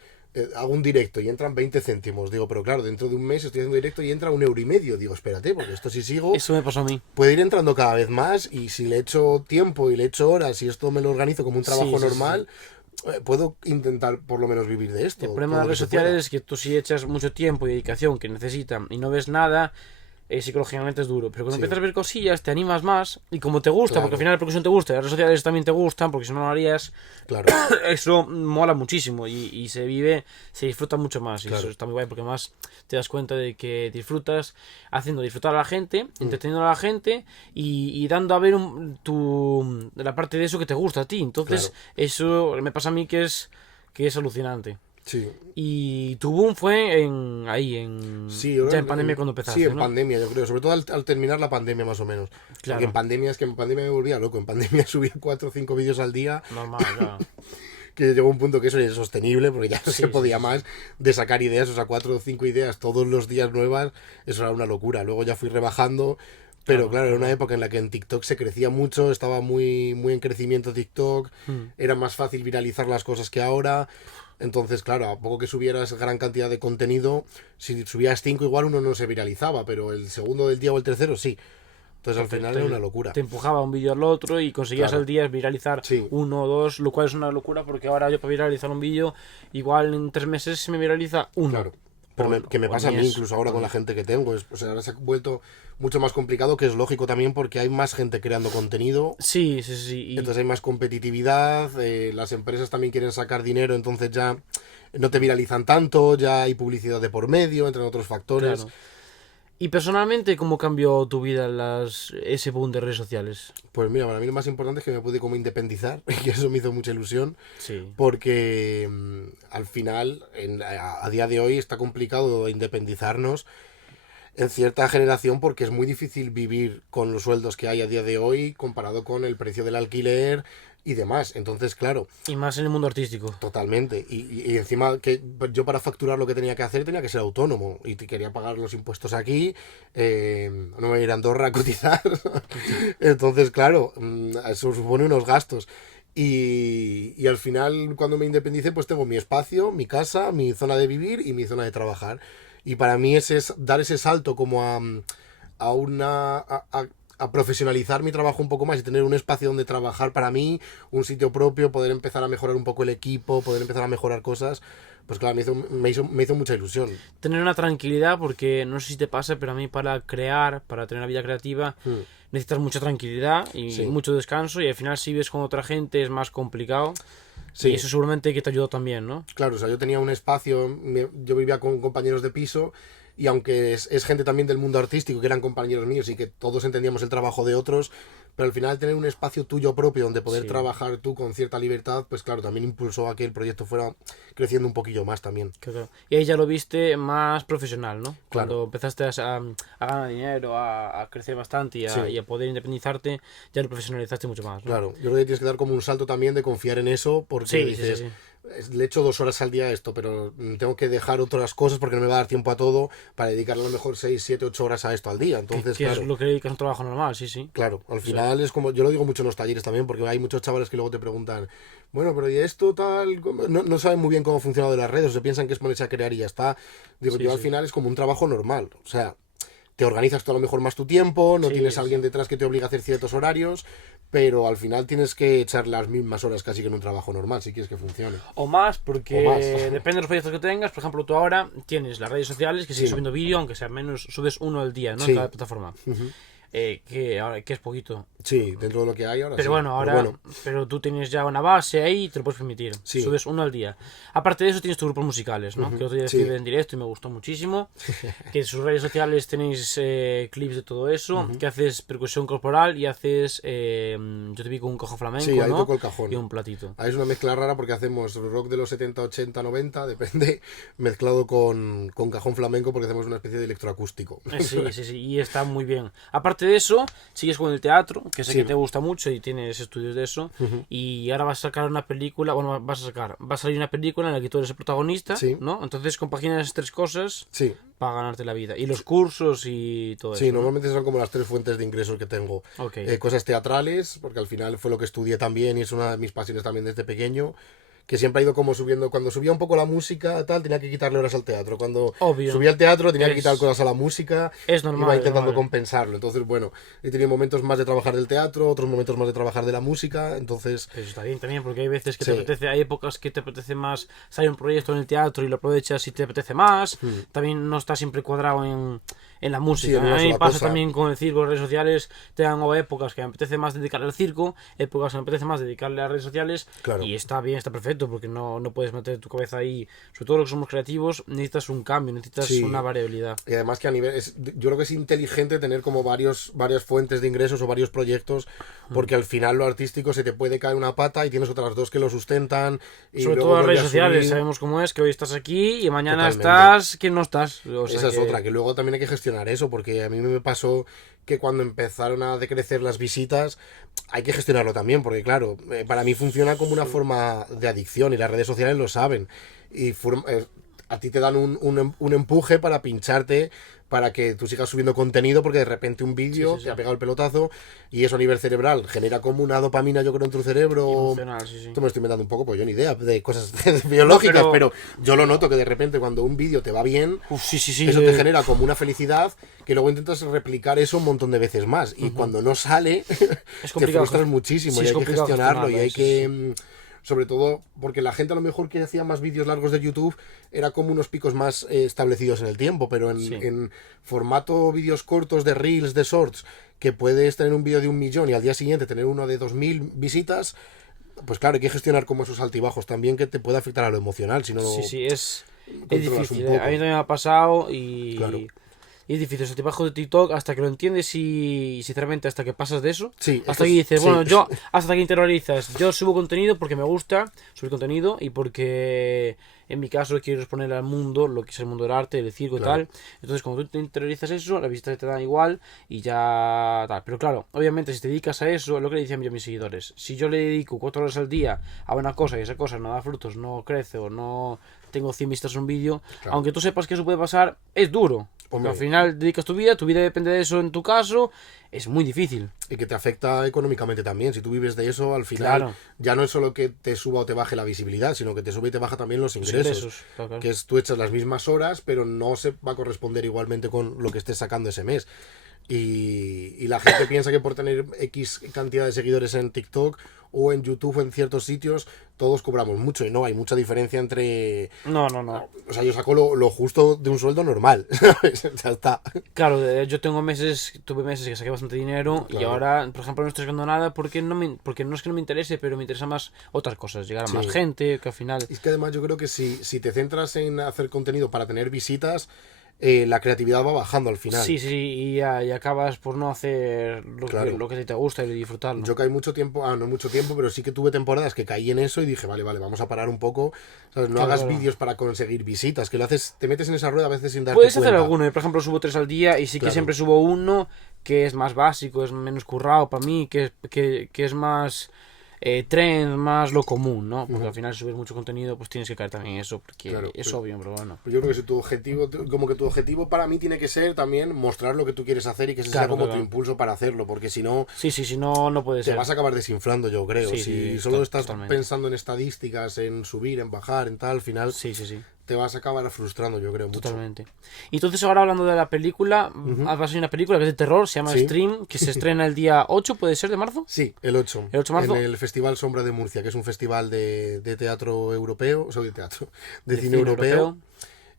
hago un directo y entran 20 céntimos. Digo, pero claro, dentro de un mes estoy haciendo directo y entra 1,50 €. Digo, espérate, porque esto si sigo, Eso me pasó a mí. puede ir entrando cada vez más y si le echo tiempo y le echo horas y esto me lo organizo como un trabajo Sí, sí, sí, normal, puedo intentar por lo menos vivir de esto. El problema de todo las lo que redes se sociales pueda. es que tú si echas mucho tiempo y dedicación que necesitan y no ves nada, psicológicamente es duro. Pero cuando Sí, empiezas a ver cosillas, te animas más y como te gusta, porque claro, al final la percusión te gusta, y las redes sociales también te gustan, porque si no lo harías, claro, eso mola muchísimo y se vive, se disfruta mucho más. Y eso claro. está muy guay porque más te das cuenta de que disfrutas haciendo disfrutar a la gente, entreteniendo a la gente y dando a ver la parte de eso que te gusta a ti. Entonces, Claro. eso me pasa a mí que es alucinante. Sí, Y tu boom fue sí, ya en pandemia cuando sí, empezaste, en ¿no? pandemia, yo creo, sobre todo al terminar la pandemia más o menos. Porque en Claro, pandemia es que en pandemia me volvía loco, en pandemia subía 4 o 5 vídeos al día, normal, claro. que llegó un punto que eso es insostenible porque ya no Sí, se sí, podía sí, sí. más de sacar ideas, o sea, 4 o 5 ideas todos los días nuevas, eso era una locura. Luego ya fui rebajando, pero Claro, claro, era una claro. época en la que en TikTok se crecía mucho, estaba muy, muy en crecimiento TikTok, Mm, era más fácil viralizar las cosas que ahora. Entonces, claro, a poco que subieras gran cantidad de contenido, si subías 5 igual uno no se viralizaba, pero el segundo del día o el tercero sí. Entonces al porque final era una locura. te empujaba un vídeo al otro y conseguías Claro, al día viralizar sí, uno o dos, lo cual es una locura porque ahora yo para viralizar un vídeo, igual en 3 meses se me viraliza uno. claro. Pero que me O pasa a ni mí eso. incluso ahora con la gente que tengo. O sea, ahora se ha vuelto mucho más complicado, que es lógico también porque hay más gente creando contenido. Sí, sí, sí. Entonces hay más competitividad, las empresas también quieren sacar dinero, entonces ya no te viralizan tanto, ya hay publicidad de por medio, entre otros factores. Claro. Y personalmente, ¿cómo cambió tu vida ese boom de redes sociales? Pues mira, para mí lo más importante es que me pude como independizar, y eso me hizo mucha ilusión, Sí. porque al final, a día de hoy está complicado independizarnos en cierta generación porque es muy difícil vivir con los sueldos que hay a día de hoy comparado con el precio del alquiler y demás. Entonces, claro, Y más en el mundo artístico. totalmente. Y encima que yo para facturar lo que tenía que hacer tenía que ser autónomo y quería pagar los impuestos aquí, no me voy a ir a Andorra a cotizar. Entonces, claro, eso supone unos gastos. Y al final, cuando me independicé, pues tengo mi espacio, mi casa, mi zona de vivir y mi zona de trabajar. Y para mí ese es dar ese salto como a una... a profesionalizar mi trabajo un poco más y tener un espacio donde trabajar para mí, un sitio propio, poder empezar a mejorar un poco el equipo, poder empezar a mejorar cosas, pues claro, me hizo mucha ilusión. Tener una tranquilidad, porque no sé si te pasa, pero a mí para crear, para tener una vida creativa, Mm, necesitas mucha tranquilidad y sí, mucho descanso. Y al final, si vives con otra gente, es más complicado. Y sí, eso seguramente que te ayudó también, ¿no? claro, o sea, yo tenía un espacio, yo vivía con compañeros de piso y aunque es gente también del mundo artístico, que eran compañeros míos y que todos entendíamos el trabajo de otros, pero al final tener un espacio tuyo propio donde poder Sí. trabajar tú con cierta libertad, pues claro, también impulsó a que el proyecto fuera creciendo un poquillo más también. Claro. Y ahí ya lo viste más profesional, ¿no? Cuando Claro, empezaste a ganar dinero, a crecer bastante sí. y a poder independizarte, ya lo profesionalizaste mucho más, ¿no? Claro, yo creo que tienes que dar como un salto también de confiar en eso, porque Sí, sí, sí, dices, sí. le echo 2 horas al día a esto, pero tengo que dejar otras cosas porque no me va a dar tiempo a todo para dedicarle a lo mejor 6 7 8 horas a esto al día. Entonces, Que es claro, lo que dedicas a un trabajo normal, sí, sí. claro, al Sí, final es como, yo lo digo mucho en los talleres también, porque hay muchos chavales que luego te preguntan, bueno, pero ¿y esto tal? No saben muy bien cómo ha funcionado de las redes, o se piensan que es ponerse a crear y ya está. Digo, sí, yo al sí. final es como un trabajo normal, o sea, te organizas tú a lo mejor más tu tiempo, no Sí, tienes a sí, alguien sí. detrás que te obliga a hacer ciertos horarios, pero al final tienes que echar las mismas horas casi que en un trabajo normal si quieres que funcione. O más, O más. porque depende de los proyectos que tengas. Por ejemplo, tú ahora tienes las redes sociales que sigues Sí. subiendo vídeo, aunque sea menos, subes uno al día, ¿no? En Sí. cada plataforma. Ujú. que es poquito. Sí, dentro de lo que hay ahora. Pero sí. bueno, ahora, pero tú tienes ya una base ahí y te lo puedes permitir. Sí. Subes uno al día. Aparte de eso tienes tus grupos musicales, ¿no? Que otro día Sí. estuve en directo y me gustó muchísimo. Que en sus redes sociales tenéis clips de todo eso. Que haces percusión corporal y haces, yo te vi con un cajón flamenco, Sí, ahí ¿no? toco el cajón. Y un platito. Ahí es una mezcla rara porque hacemos rock de los 70, 80, 90, depende, mezclado con cajón flamenco porque hacemos una especie de electroacústico. Sí, y está muy bien. Aparte de eso, sigues con el teatro, que sé Sí. que te gusta mucho y tienes estudios de eso. Y ahora vas a sacar una película, bueno, va a salir una película en la que tú eres el protagonista, Sí. ¿no? Entonces compaginas esas tres cosas Sí, para ganarte la vida. Y los cursos y todo sí, eso. ¿no? normalmente son como las 3 fuentes de ingresos que tengo. Ok. Cosas teatrales, porque al final fue lo que estudié también y es una de mis pasiones también desde pequeño. Que siempre ha ido como subiendo. Cuando subía un poco la música, tal, tenía que quitarle horas al teatro. Cuando Obvio. subía al teatro, tenía que Es- quitar cosas a la música. es normal, Iba es intentando normal. compensarlo. Entonces, bueno, he tenido momentos más de trabajar del teatro, otros momentos más de trabajar de la música. Entonces, Eso está bien también, porque hay veces que Sí. te apetece, hay épocas que te apetece más salir un proyecto en el teatro y lo aprovechas y te apetece más. También no estás siempre cuadrado en la música. Sí, en una A mí me sola pasa cosa. también con el circo, las redes sociales. Tengo épocas que me apetece más dedicarle al circo, épocas que me apetece más dedicarle a las redes sociales. Claro. Y está bien, está perfecto, porque no puedes meter tu cabeza ahí. Sobre todo los que somos creativos, necesitas un cambio, necesitas Sí. una variabilidad. y además que a nivel, yo creo que es inteligente tener como varias fuentes de ingresos o varios proyectos, porque al final lo artístico se te puede caer una pata y tienes otras dos que lo sustentan. Y Sobre luego todo las vuelve redes a sociales, subir. sabemos cómo es, que hoy estás aquí y mañana Totalmente. estás que no estás. O sea Esa es que- otra, que luego también hay que gestionar eso, porque a mí me pasó que cuando empezaron a decrecer las visitas, hay que gestionarlo también, porque claro, para mí funciona como una forma de adicción y las redes sociales lo saben. Y a ti te dan un empuje para pincharte, para que tú sigas subiendo contenido, porque de repente un vídeo Sí. te ha pegado el pelotazo y eso a nivel cerebral genera como una dopamina, yo creo, en tu cerebro. Emocional, sí. Esto me lo estoy inventando un poco, pues yo ni idea de cosas biológicas, No, pero yo lo noto que de repente cuando un vídeo te va bien, Uf, sí. eso te genera como una felicidad que luego intentas replicar eso un montón de veces más. Y cuando no sale, te complicado. frustras muchísimo Sí, y es hay que complicado gestionarlo y hay gestionarlo, que... Sobre todo porque la gente a lo mejor que hacía más vídeos largos de YouTube era como unos picos más establecidos en el tiempo, pero Sí. en formato vídeos cortos de Reels, de Shorts, que puedes tener un vídeo de 1 millón y al día siguiente tener uno de 2000 visitas, pues claro, hay que gestionar como esos altibajos también que te puede afectar a lo emocional, si no lo Sí, es controlas difícil. un poco. A mí también me ha pasado y... Claro. Y es difícil, te bajo de TikTok hasta que lo entiendes y sinceramente hasta que pasas de eso. Sí, Hasta es que que dices, sí. bueno, yo hasta que interiorizas, yo subo contenido porque me gusta subir contenido y porque en mi caso quiero exponer al mundo lo que es el mundo del arte, el circo y Claro. tal. Entonces cuando tú te interiorizas eso, las visitas te dan igual y ya tal. Pero claro, obviamente si te dedicas a eso, es lo que le decían yo a mis seguidores. Si yo le dedico 4 horas al día a una cosa y esa cosa no da frutos, no crece o no tengo 100 vistas a un vídeo, Claro. aunque tú sepas que eso puede pasar, es duro. Porque Hombre. al final dedicas tu vida depende de eso en tu caso, es muy difícil. Y que te afecta económicamente también. Si tú vives de eso, al final Claro. ya no es solo que te suba o te baje la visibilidad, sino que te sube y te baja también los ingresos. Claro. Que es tú echas las mismas horas, pero no se va a corresponder igualmente con lo que estés sacando ese mes. Y la gente piensa que por tener X cantidad de seguidores en TikTok o en YouTube o en ciertos sitios, todos cobramos mucho. Y no, hay mucha diferencia entre... No. O sea, yo saco lo justo de un sueldo normal. ¿Sabes? Ya está. Claro, yo tuve meses que saqué bastante dinero y Claro. ahora, por ejemplo, no estoy sacando nada porque porque no es que no me interese, pero me interesan más otras cosas, llegar a más Sí. gente, que al final... Es que además yo creo que si te centras en hacer contenido para tener visitas, la creatividad va bajando al final. Sí, y acabas por no hacer Claro. lo que te gusta y disfrutarlo. Yo caí mucho tiempo, no mucho tiempo, pero sí que tuve temporadas que caí en eso y dije, vale, vamos a parar un poco. ¿Sabes? No Claro, hagas claro. vídeos para conseguir visitas, que lo haces, te metes en esa rueda a veces sin darte Puedes cuenta. hacer alguno, yo por ejemplo subo 3 al día y sí que Claro. siempre subo uno que es más básico, es menos currado para mí, que es más trend, más lo común, ¿no? Porque al final si subes mucho contenido pues tienes que caer también en eso, porque Claro, es pues- obvio, pero bueno. Pues yo creo que si tu objetivo, como que tu objetivo para mí tiene que ser también mostrar lo que tú quieres hacer y que ese sea Claro, como claro. tu impulso para hacerlo, porque si no, Sí, si no puede te ser. vas a acabar desinflando, yo creo. Sí, si sí, solo estás totalmente. pensando en estadísticas, en subir, en bajar, en tal, al final Sí. te vas a acabar frustrando, yo creo, mucho. Totalmente. Y entonces ahora hablando de la película, va a ser una película que es de terror, se llama Sí. Stream, que se estrena el día 8, ¿puede ser, de marzo? Sí, el 8. ¿El 8 de marzo? En el Festival Sombra de Murcia, que es un festival de teatro europeo, de cine, Cine europeo.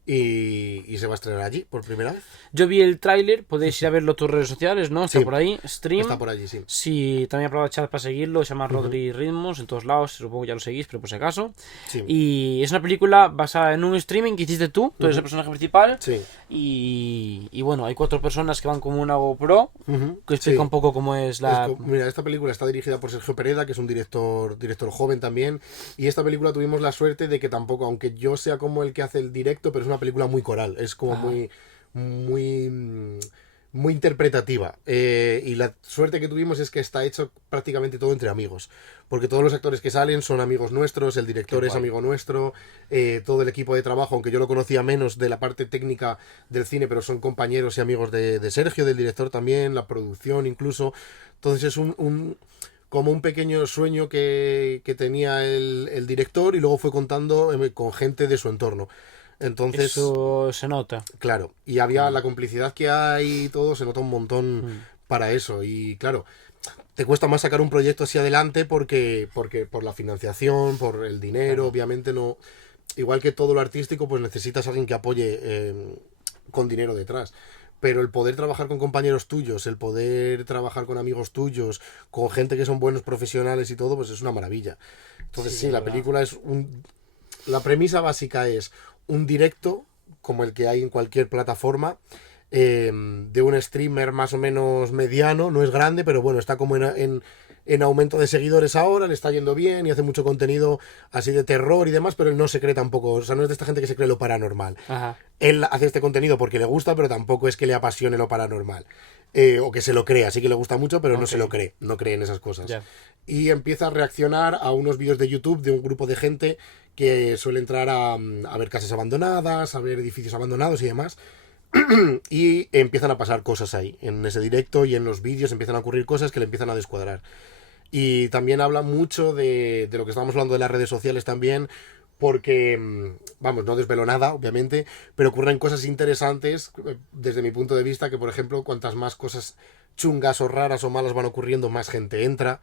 y se va a estrenar allí por primera vez. Yo vi el tráiler, podéis ir a verlo en tus redes sociales, ¿no? Está Sí. por ahí, stream. Está por allí, sí. Sí, también aprovechad para seguirlo, se llama Rodri Ritmos en todos lados, supongo que ya lo seguís, pero por si acaso. Sí. Y es una película basada en un streaming que hiciste tú eres el personaje principal. Sí. Y bueno, hay 4 personas que van como una GoPro, que explica Sí. un poco cómo es la... Mira, esta película está dirigida por Sergio Pereda, que es un director joven también. Y esta película tuvimos la suerte de que tampoco, aunque yo sea como el que hace el directo, pero es una película muy coral. Es como muy interpretativa. Y la suerte que tuvimos es que está hecho prácticamente todo entre amigos. Porque todos los actores que salen son amigos nuestros, el director es amigo nuestro, todo el equipo de trabajo, aunque yo lo conocía menos de la parte técnica del cine, pero son compañeros y amigos de Sergio, del director también, la producción incluso. Entonces es como un pequeño sueño que tenía el director y luego fue contando con gente de su entorno. Entonces, Eso se nota. claro, y había la complicidad que hay y todo, se nota un montón para eso. Y claro, te cuesta más sacar un proyecto así adelante porque por la financiación, por el dinero, obviamente no. Igual que todo lo artístico, pues necesitas a alguien que apoye con dinero detrás. Pero el poder trabajar con compañeros tuyos, el poder trabajar con amigos tuyos, con gente que son buenos profesionales y todo, pues es una maravilla. Entonces sí, la película es la premisa básica es un directo, como el que hay en cualquier plataforma, de un streamer más o menos mediano, no es grande, pero bueno, está como en aumento de seguidores ahora, le está yendo bien y hace mucho contenido así de terror y demás, pero él no se cree tampoco, o sea, no es de esta gente que se cree lo paranormal. Ajá. Él hace este contenido porque le gusta, pero tampoco es que le apasione lo paranormal. O que se lo crea, sí que le gusta mucho, pero no se lo cree, no cree en esas cosas. Ya. Y empieza a reaccionar a unos vídeos de YouTube de un grupo de gente que suele entrar a ver casas abandonadas, a ver edificios abandonados y demás. Y empiezan a pasar cosas ahí, en ese directo y en los vídeos empiezan a ocurrir cosas que le empiezan a descuadrar. Y también habla mucho de lo que estábamos hablando de las redes sociales también, porque, vamos, no desvelo nada, obviamente, pero ocurren cosas interesantes desde mi punto de vista, que por ejemplo, cuantas más cosas chungas o raras o malas van ocurriendo, más gente entra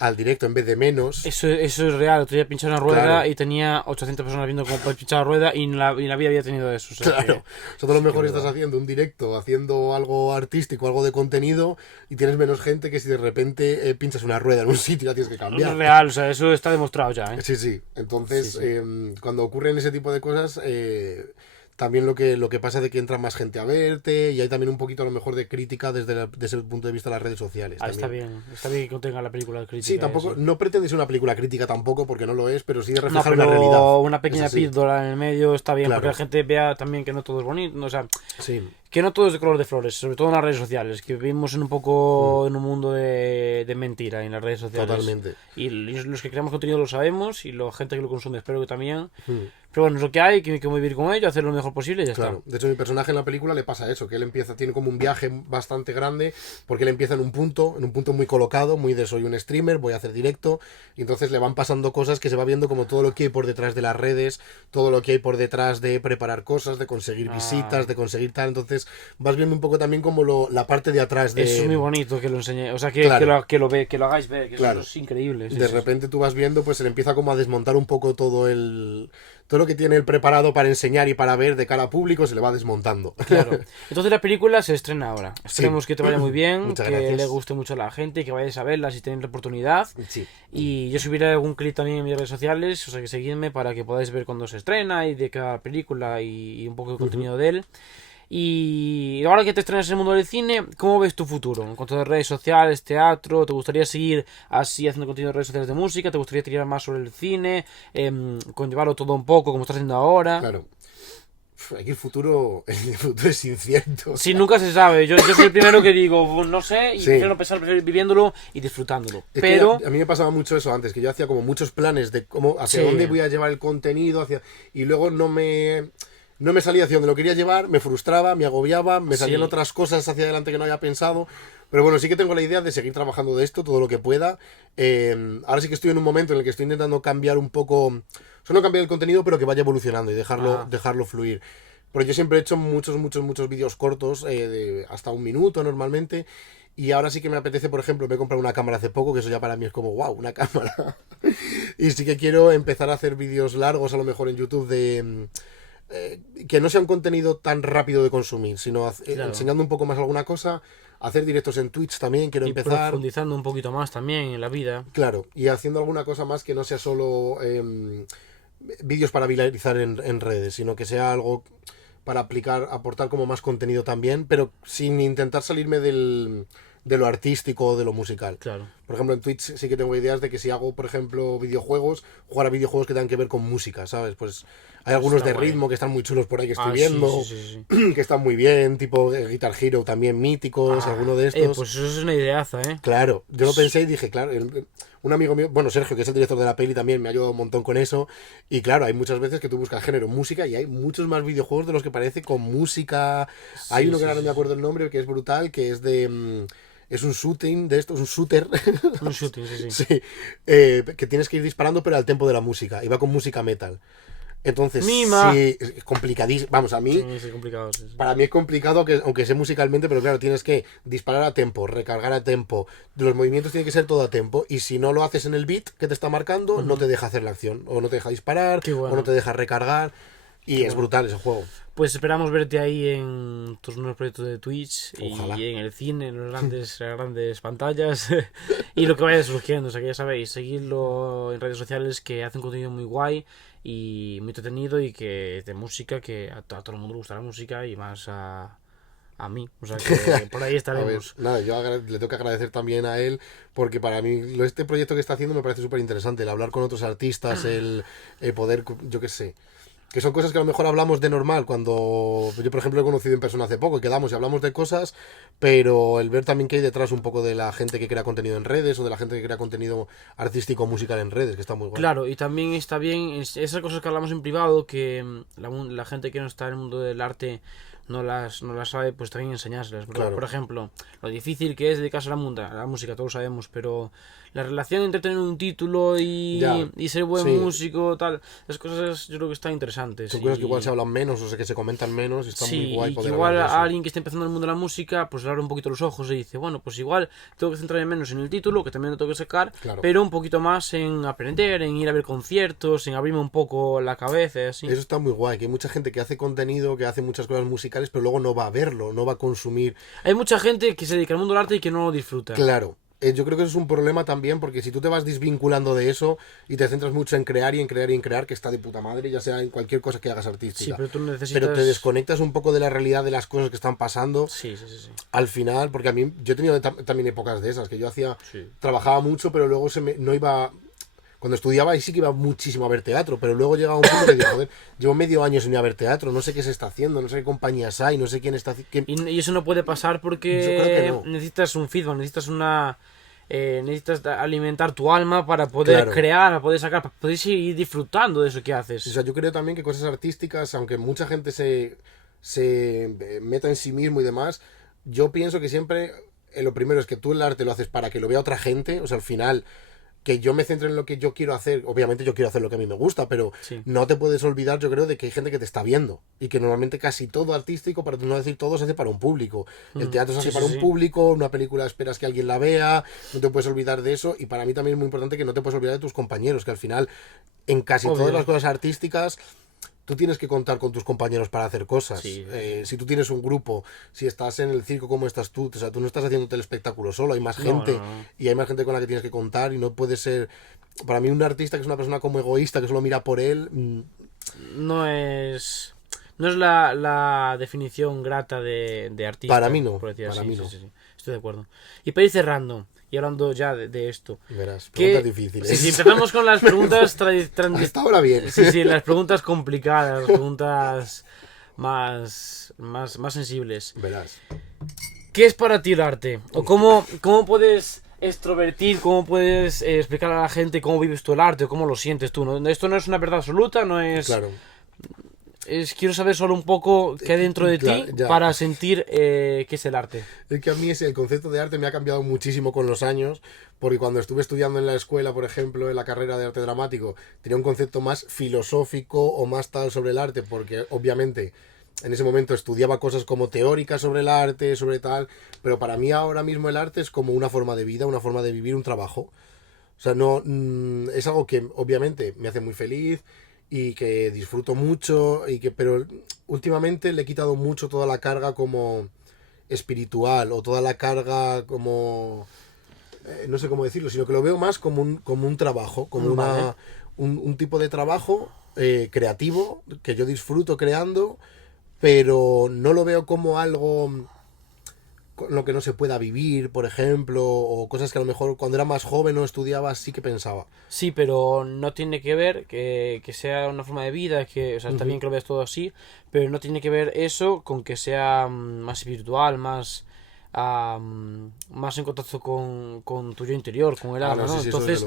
al directo en vez de menos. Eso es real. Otro día pinché una rueda Claro. y tenía 800 personas viendo cómo pinchar la rueda y en la vida había tenido eso. O sea Claro, o sea, a lo mejor que estás verdad. haciendo un directo, haciendo algo artístico, algo de contenido y tienes menos gente que si de repente pinchas una rueda en un sitio y la tienes que Es cambiar. real, o sea, eso está demostrado ya, ¿eh? Sí, sí. Entonces, Sí, cuando ocurren ese tipo de cosas, también lo que pasa es de que entra más gente a verte y hay también un poquito a lo mejor de crítica desde el punto de vista de las redes sociales. Ah, También. está bien que contenga la película de crítica. Sí, tampoco, sí. no pretende ser una película crítica tampoco, porque no lo es, pero sí de No, reflejar pero una realidad. una pequeña Es así. píldora en el medio está bien, Claro. porque la gente vea también que no todo es bonito, o sea, Sí, que no todo es de color de flores, sobre todo en las redes sociales, que vivimos en un poco en un mundo de mentira en las redes sociales. totalmente. Y los que creamos contenido lo sabemos y la gente que lo consume espero que también. Mm. Pero bueno, es lo que hay, que hay que vivir con ello, hacer lo mejor posible y ya Claro, está. de hecho mi personaje en la película le pasa eso, que él tiene como un viaje bastante grande, porque él empieza en un punto muy colocado, muy de soy un streamer, voy a hacer directo, y entonces le van pasando cosas que se va viendo como todo lo que hay por detrás de las redes, todo lo que hay por detrás de preparar cosas, de conseguir visitas, de conseguir tal, entonces vas viendo un poco también como la parte de atrás de... Eso es muy bonito que lo enseñe, o sea, Claro. que lo hagáis ver, que Claro. eso es increíble. Sí, De sí, repente tú vas viendo, pues se le empieza como a desmontar un poco todo lo que tiene él preparado para enseñar y para ver de cara a público, se le va desmontando. Claro. Entonces la película se estrena ahora. Esperemos que te vaya muy bien, Muchas que gracias. le guste mucho a la gente, que vayáis a verla si tenéis la oportunidad. Sí. Y yo subiré algún clip también en mis redes sociales, o sea que seguidme para que podáis ver cuando se estrena y de cada película y un poco de contenido de él. Y ahora que te estrenas en el mundo del cine, ¿cómo ves tu futuro? En cuanto a redes sociales, teatro, ¿te gustaría seguir así haciendo contenido de redes sociales de música? ¿Te gustaría tirar más sobre el cine? ¿Conllevarlo todo un poco como estás haciendo ahora? Claro. Aquí el futuro es incierto. Sí, nunca se sabe. Yo soy el primero que digo, pues, no sé, y Sí. prefiero pensar, prefiero ir viviéndolo y disfrutándolo. Es que Pero, a mí me pasaba mucho eso antes, que yo hacía como muchos planes de cómo, hacia Sí. dónde voy a llevar el contenido, y luego no me salía hacia donde lo quería llevar, me frustraba, me agobiaba, me salían Sí. otras cosas hacia adelante que no había pensado. Pero bueno, sí que tengo la idea de seguir trabajando de esto todo lo que pueda. Ahora sí que estoy en un momento en el que estoy intentando cambiar un poco, o sea, no cambiar el contenido, pero que vaya evolucionando y dejarlo fluir. Porque yo siempre he hecho muchos vídeos cortos, de hasta un minuto normalmente. Y ahora sí que me apetece, por ejemplo, me he comprado una cámara hace poco, que eso ya para mí es como, wow, una cámara. Y sí que quiero empezar a hacer vídeos largos, a lo mejor en YouTube, que no sea un contenido tan rápido de consumir, sino Claro. enseñando un poco más alguna cosa, hacer directos en Twitch también, quiero Y empezar. profundizando un poquito más también en la vida. Claro, y haciendo alguna cosa más que no sea solo vídeos para viralizar en redes, sino que sea algo para aportar como más contenido también, pero sin intentar salirme de lo artístico o de lo musical. Claro. Por ejemplo, en Twitch sí que tengo ideas de que si hago, por ejemplo, videojuegos, jugar a videojuegos que tengan que ver con música, ¿sabes? Pues hay algunos Está de guay. ritmo que están muy chulos por ahí que estoy Sí, viendo, sí, sí. que están muy bien, tipo Guitar Hero también míticos, alguno de estos. Pues eso es una ideaza, ¿eh? Claro, yo lo pensé y dije, claro, un amigo mío, bueno, Sergio, que es el director de la peli, también me ha ayudado un montón con eso. Y claro, hay muchas veces que tú buscas género música y hay muchos más videojuegos de los que parece con música. Hay uno que ahora no me acuerdo el nombre, que es brutal, que es de... es un shooting de estos, un shooter. Un shooting, sí. Sí, que tienes que ir disparando pero al tempo de la música. Y va con música metal. Entonces, ¡Mima! sí, es complicadísimo. Vamos, a mí... Sí, es complicado, sí. Para mí es complicado, aunque sé musicalmente, pero claro, tienes que disparar a tempo, recargar a tempo. Los movimientos tienen que ser todo a tempo. Y si no lo haces en el beat que te está marcando, no te deja hacer la acción. O no te deja disparar, Qué bueno. o no te deja recargar. Y es brutal ese juego. Pues esperamos verte ahí en tus nuevos proyectos de Twitch. Ojalá. Y en el cine, en las grandes pantallas. Y lo que vaya surgiendo. O sea que ya sabéis, seguidlo en redes sociales que hacen contenido muy guay y muy entretenido y que de música, que a todo el mundo le gusta la música y más a mí. O sea que por ahí A ver, estaremos. nada, yo le tengo que agradecer también a él, porque para mí este proyecto que está haciendo me parece súper interesante. El hablar con otros artistas, el poder, yo qué sé. Que son cosas que a lo mejor hablamos de normal cuando yo, por ejemplo, he conocido en persona hace poco y quedamos y hablamos de cosas, pero el ver también que hay detrás un poco de la gente que crea contenido en redes o de la gente que crea contenido artístico musical en redes, que está muy guay. Claro, y también está bien esas cosas que hablamos en privado, que la gente que no está en el mundo del arte no las sabe, pues también enseñárselas. Claro. Por ejemplo, lo difícil que es dedicarse a la música, todos lo sabemos, pero la relación entre tener un título y ser buen sí. músico, tal, esas cosas yo creo que están interesantes. Son cosas que igual se hablan menos o sea, que se comentan menos y está muy guay y que poder igual hablar de a eso. alguien que está empezando en el mundo de la música, pues le abre un poquito los ojos y dice, bueno, pues igual tengo que centrarme menos en el título, que también lo tengo que sacar, Claro. pero un poquito más en aprender, en ir a ver conciertos, en abrirme un poco la cabeza y así. Eso está muy guay, que hay mucha gente que hace contenido, que hace muchas cosas musicales, pero luego no va a verlo, no va a consumir. Hay mucha gente que se dedica al mundo del arte y que no lo disfruta. Claro. Yo creo que eso es un problema también, porque si tú te vas desvinculando de eso y te centras mucho en crear y en crear y en crear, que está de puta madre, ya sea en cualquier cosa que hagas artística. Sí, pero tú necesitas... Pero te desconectas un poco de la realidad de las cosas que están pasando. Sí. Al final, porque a mí, yo he tenido también épocas de esas, que yo Sí. trabajaba mucho, pero luego no iba... Cuando estudiaba ahí sí que iba muchísimo a ver teatro, pero luego llegaba un punto que digo, joder, llevo medio año sin ir a ver teatro, no sé qué se está haciendo, no sé qué compañías hay, no sé quién está... Y eso no puede pasar porque Yo creo que no. necesitas un feedback, necesitas alimentar tu alma para poder Claro. crear, para poder sacar, para poder seguir disfrutando de eso que haces. O sea, yo creo también que cosas artísticas, aunque mucha gente se meta en sí mismo y demás, yo pienso que siempre lo primero es que tú el arte lo haces para que lo vea otra gente, o sea, al final que yo me centre en lo que yo quiero hacer, obviamente yo quiero hacer lo que a mí me gusta, pero Sí. no te puedes olvidar, yo creo, de que hay gente que te está viendo y que normalmente casi todo artístico, para no decir todo, se hace para un público. El teatro se hace Sí, para sí. un público, una película esperas que alguien la vea, no te puedes olvidar de eso y para mí también es muy importante que no te puedes olvidar de tus compañeros, que al final en casi Obvio. todas las cosas artísticas tú tienes que contar con tus compañeros para hacer cosas. Sí. Si tú tienes un grupo, si estás en el circo como estás tú, o sea, tú no estás haciendo el espectáculo solo, hay más gente No. y hay más gente con la que tienes que contar y no puede ser... Para mí un artista que es una persona como egoísta, que solo mira por él... No es la definición grata de artista. Para mí no, por decir para así. mí no. Sí. Estoy de acuerdo. Y para ir cerrando, y hablando ya de esto. Verás, ¿qué- preguntas difíciles. Sí, empezamos con las preguntas Hasta ahora bien. Sí, las preguntas complicadas, las preguntas más sensibles. Verás. ¿Qué es para ti el arte? ¿O cómo puedes extrovertir, cómo puedes explicar a la gente cómo vives tú el arte o cómo lo sientes tú? ¿No? Esto no es una verdad absoluta, no es... Claro. Quiero saber solo un poco qué hay dentro de Claro, ti ya. para sentir qué es el arte. Es que a mí el concepto de arte me ha cambiado muchísimo con los años, porque cuando estuve estudiando en la escuela, por ejemplo, en la carrera de arte dramático, tenía un concepto más filosófico o más tal sobre el arte, porque obviamente en ese momento estudiaba cosas como teóricas sobre el arte, sobre tal, pero para mí ahora mismo el arte es como una forma de vida, una forma de vivir, un trabajo. O sea, no es algo que obviamente me hace muy feliz y que disfruto mucho, pero últimamente le he quitado mucho toda la carga como espiritual o toda la carga como no sé cómo decirlo, sino que lo veo más como un trabajo, como Vale. un tipo de trabajo creativo que yo disfruto creando, pero no lo veo como algo con lo que no se pueda vivir, por ejemplo, o cosas que a lo mejor cuando era más joven o estudiaba sí que pensaba. Sí, pero no tiene que ver que sea una forma de vida, que, o sea, está Ujú. bien que lo veas todo así, pero no tiene que ver eso con que sea más espiritual, más en contacto con tu yo interior, con el Ah, alma, no, sí, ¿no? sí, eso desde Entonces,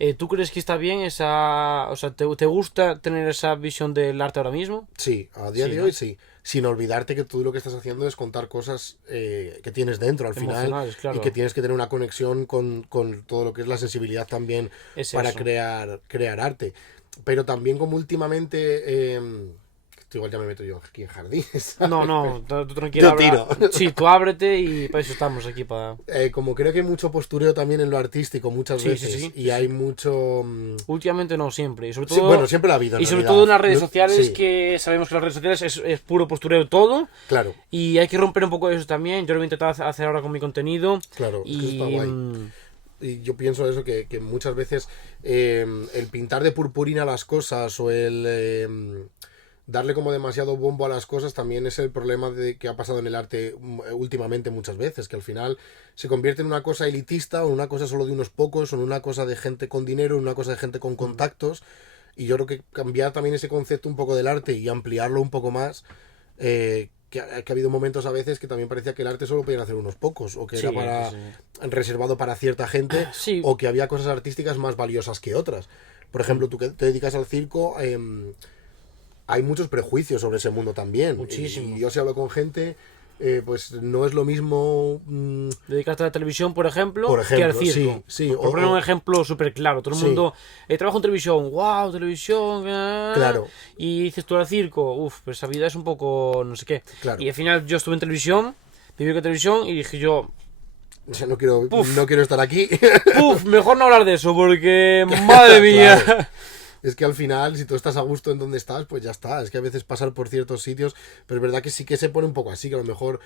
luego. ¿tú crees que está bien esa, o sea, te gusta tener esa visión del arte ahora mismo? Sí, a día Sí, de hoy ¿no? sí. Sin olvidarte que tú lo que estás haciendo es contar cosas que tienes dentro al final Emocionales, y que claro. tienes que tener una conexión con todo lo que es la sensibilidad también Es para eso. crear arte. Pero también como últimamente... esto igual ya me meto yo aquí en jardines, No, ¿sabes? Pero no, tú tranquila, yo tiro. sí, tú ábrete y para eso estamos aquí, para... Como creo que hay mucho postureo también en lo artístico muchas Sí, sí, veces sí, sí, y hay sí. mucho... Últimamente no, siempre. sí, bueno, siempre la ha habido en Y sobre todo realidad. en las redes sociales, Sí, que sabemos que las redes sociales es puro postureo todo. claro, Y hay que romper un poco eso también. Yo lo voy a intentar hacer ahora con mi contenido. claro, es que eso está Y... guay. Y yo pienso eso, que muchas veces el pintar de purpurina las cosas o el darle como demasiado bombo a las cosas también es el problema que ha pasado en el arte últimamente muchas veces, que al final se convierte en una cosa elitista o en una cosa solo de unos pocos o en una cosa de gente con dinero, en una cosa de gente con contactos. Y yo creo que cambiar también ese concepto un poco del arte y ampliarlo un poco más, que ha habido momentos a veces que también parecía que el arte solo podían hacer unos pocos, o que era Sí, sí, sí. reservado para cierta gente, Sí, o que había cosas artísticas más valiosas que otras. Por ejemplo, tú que te dedicas al circo, hay muchos prejuicios sobre ese mundo también. Y muchísimo. yo si hablo con gente, pues no es lo mismo, Dedicarte a la televisión, por ejemplo, por que al ejemplo, sí, circo. sí, Por poner un ejemplo súper claro. Todo el sí, mundo trabaja en televisión. ¡Wow! Televisión. claro, Y dices tú al circo. Uf, pues esa vida es un poco no sé qué. claro. Y al final yo estuve en televisión, viví con televisión y dije yo, O sea, no quiero, puf, no quiero estar aquí. puf, mejor no hablar de eso porque, madre mía. Claro. Es que al final, si tú estás a gusto en donde estás, pues ya está. Es que a veces pasar por ciertos sitios, pero es verdad que sí que se pone un poco así, que a lo mejor,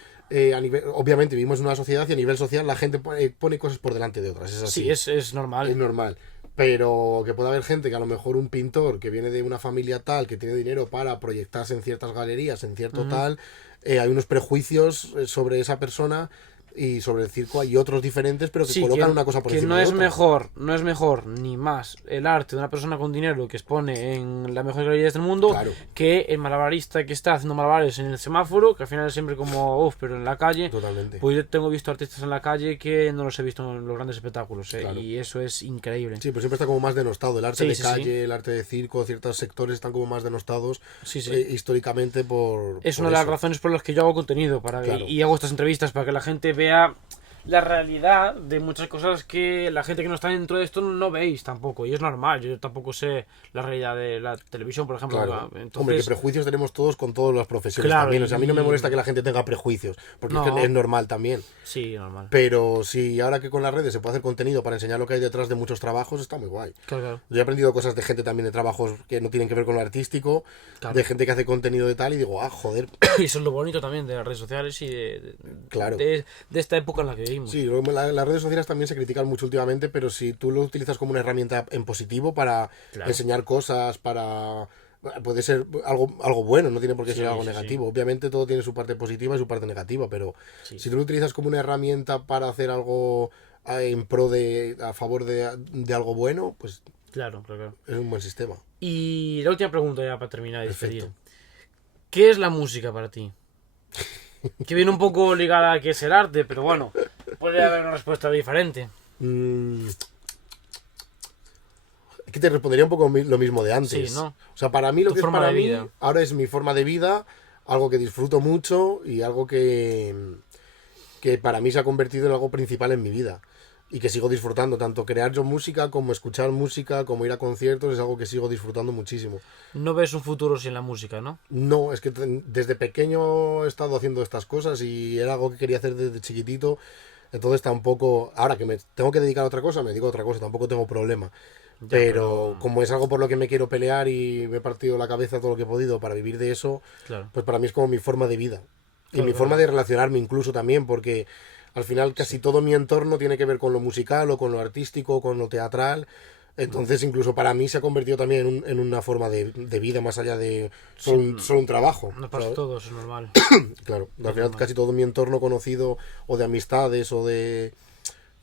obviamente vivimos en una sociedad y a nivel social la gente pone cosas por delante de otras, es Sí, así, es es normal. normal. Pero que pueda haber gente que a lo mejor un pintor que viene de una familia tal, que tiene dinero para proyectarse en ciertas galerías, en cierto Ujú. tal, hay unos prejuicios sobre esa persona y sobre el circo hay otros diferentes, pero que Sí, colocan una cosa por que encima no de es otra. mejor, no es mejor ni más el arte de una persona con dinero que expone en las mejores galerías del mundo Claro, que el malabarista que está haciendo malabares en el semáforo, que al final es siempre como, uff, pero en la calle, totalmente. pues yo tengo visto artistas en la calle que no los he visto en los grandes espectáculos, Claro. y eso es increíble. Sí, pero siempre está como más denostado. El arte Sí, de sí, sí, calle, el arte de circo, ciertos sectores están como más denostados sí, sí. históricamente Es una por de las eso. razones por las que yo hago contenido Claro, y hago estas entrevistas para que la gente vea la realidad de muchas cosas que la gente que no está dentro de esto no veis tampoco. Y es normal, yo tampoco sé la realidad de la televisión, por ejemplo. claro. Hombre, que Entonces, prejuicios tenemos todos con todas las profesiones claro, también. O sea, a mí no me molesta que la gente tenga prejuicios, porque es que es no, normal también. sí, normal. Pero si ahora que con las redes se puede hacer contenido para enseñar lo que hay detrás de muchos trabajos, está muy guay. Claro, claro, Yo he aprendido cosas de gente también de trabajos que no tienen que ver con lo artístico, de claro. gente que hace contenido de tal, y digo, ah, joder, Y eso es lo bonito también de las redes sociales y claro. de esta época en la que vivimos. Sí, luego las redes sociales también se critican mucho últimamente, pero si tú lo utilizas como una herramienta en positivo para Claro. enseñar cosas, para... Puede ser algo bueno, no tiene por qué ser Sí, algo sí, sí. negativo. Obviamente todo tiene su parte positiva y su parte negativa, pero Sí, si tú lo utilizas como una herramienta para hacer algo en pro a favor de algo bueno, pues claro, claro, claro. es un buen sistema. Y la última pregunta ya para terminar y despedir. Perfecto. ¿Qué es la música para ti? Que viene un poco ligada a qué es el arte, pero bueno, puede haber una respuesta diferente. Mm, es que te respondería un poco lo mismo de Sí, antes. ¿no? O sea, para mí lo Tu que es forma para de mí vida. ahora es mi forma de vida, algo que disfruto mucho y algo que para mí se ha convertido en algo principal en mi vida. Y que sigo disfrutando, tanto crear yo música como escuchar música, como ir a conciertos, es algo que sigo disfrutando muchísimo. No ves un futuro sin la música, ¿no? No, es que desde pequeño he estado haciendo estas cosas y era algo que quería hacer desde chiquitito, entonces tampoco, ahora que me tengo que dedicar a otra cosa, me dedico a otra cosa, tampoco tengo problema. pero como es algo por lo que me quiero pelear y me he partido la cabeza todo lo que he podido para vivir de eso, Claro. pues para mí es como mi forma de vida. Y Claro, mi claro. forma de relacionarme incluso también, porque al final casi todo mi entorno tiene que ver con lo musical o con lo artístico o con lo teatral. Entonces incluso para mí se ha convertido también en una forma de vida más allá de solo un trabajo. No pasa ¿sabes? todo, eso es normal. Claro, al final casi todo mi entorno conocido o de amistades o de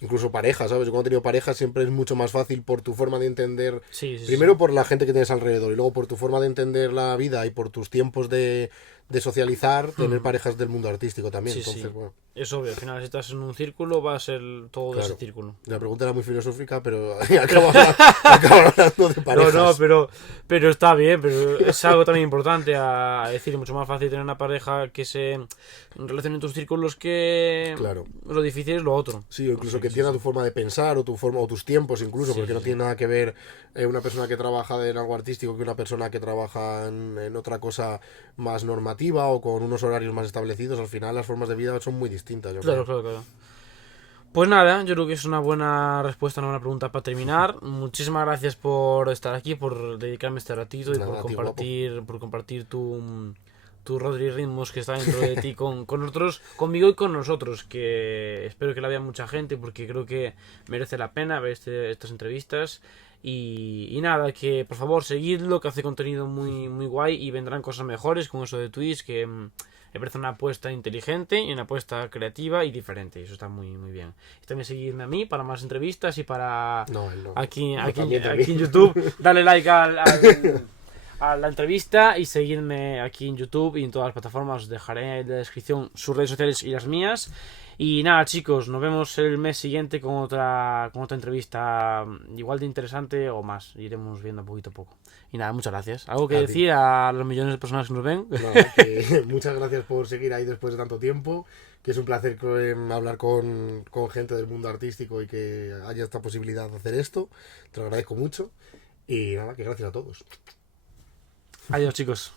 incluso parejas, ¿sabes? Yo cuando he tenido parejas siempre es mucho más fácil por tu forma de entender, Sí, primero por la gente que tienes alrededor y luego por tu forma de entender la vida y por tus tiempos de socializar, tener parejas del mundo artístico también. Sí, Entonces, sí. bueno, Es obvio, al final si estás en un círculo va a ser todo de ese claro. círculo. La pregunta era muy filosófica, pero acabo hablando de parejas. No, pero está bien, pero es algo también importante a decir, mucho más fácil tener una pareja que se relacione en tus círculos que Claro. lo difícil es lo otro. Sí, o incluso que entienda tu forma de pensar o tu forma o tus tiempos incluso, porque no tiene nada que ver una persona que trabaja en algo artístico que una persona que trabaja en otra cosa más normativa o con unos horarios más establecidos. Al final las formas de vida son muy distintas. Yo Claro, creo. claro. Pues nada, yo creo que es una buena respuesta, una buena pregunta para terminar. Muchísimas gracias por estar aquí, por dedicarme este ratito y Nada, por tío, compartir tu Rodri Ritmos que está dentro de ti con nosotros, conmigo y con nosotros, que espero que la vea mucha gente porque creo que merece la pena ver estas entrevistas. Y nada, que por favor seguidlo, que hace contenido muy guay y vendrán cosas mejores con eso de Twitch, que me parece una apuesta inteligente y una apuesta creativa y diferente. Eso está muy bien. Y también seguidme a mí para más entrevistas y para No, él no. aquí también. en YouTube. Dale like a la entrevista y seguirme aquí en YouTube y en todas las plataformas. Os dejaré en la descripción sus redes sociales y las mías. Y nada, chicos, nos vemos el mes siguiente con otra entrevista igual de interesante o más. Iremos viendo poquito a poco. Y nada, muchas gracias. ¿Algo que A ti. decir a los millones de personas que nos ven? Nada, que muchas gracias por seguir ahí después de tanto tiempo, que es un placer hablar con gente del mundo artístico y que haya esta posibilidad de hacer esto. Te lo agradezco mucho y nada, que gracias a todos. Adiós, chicos.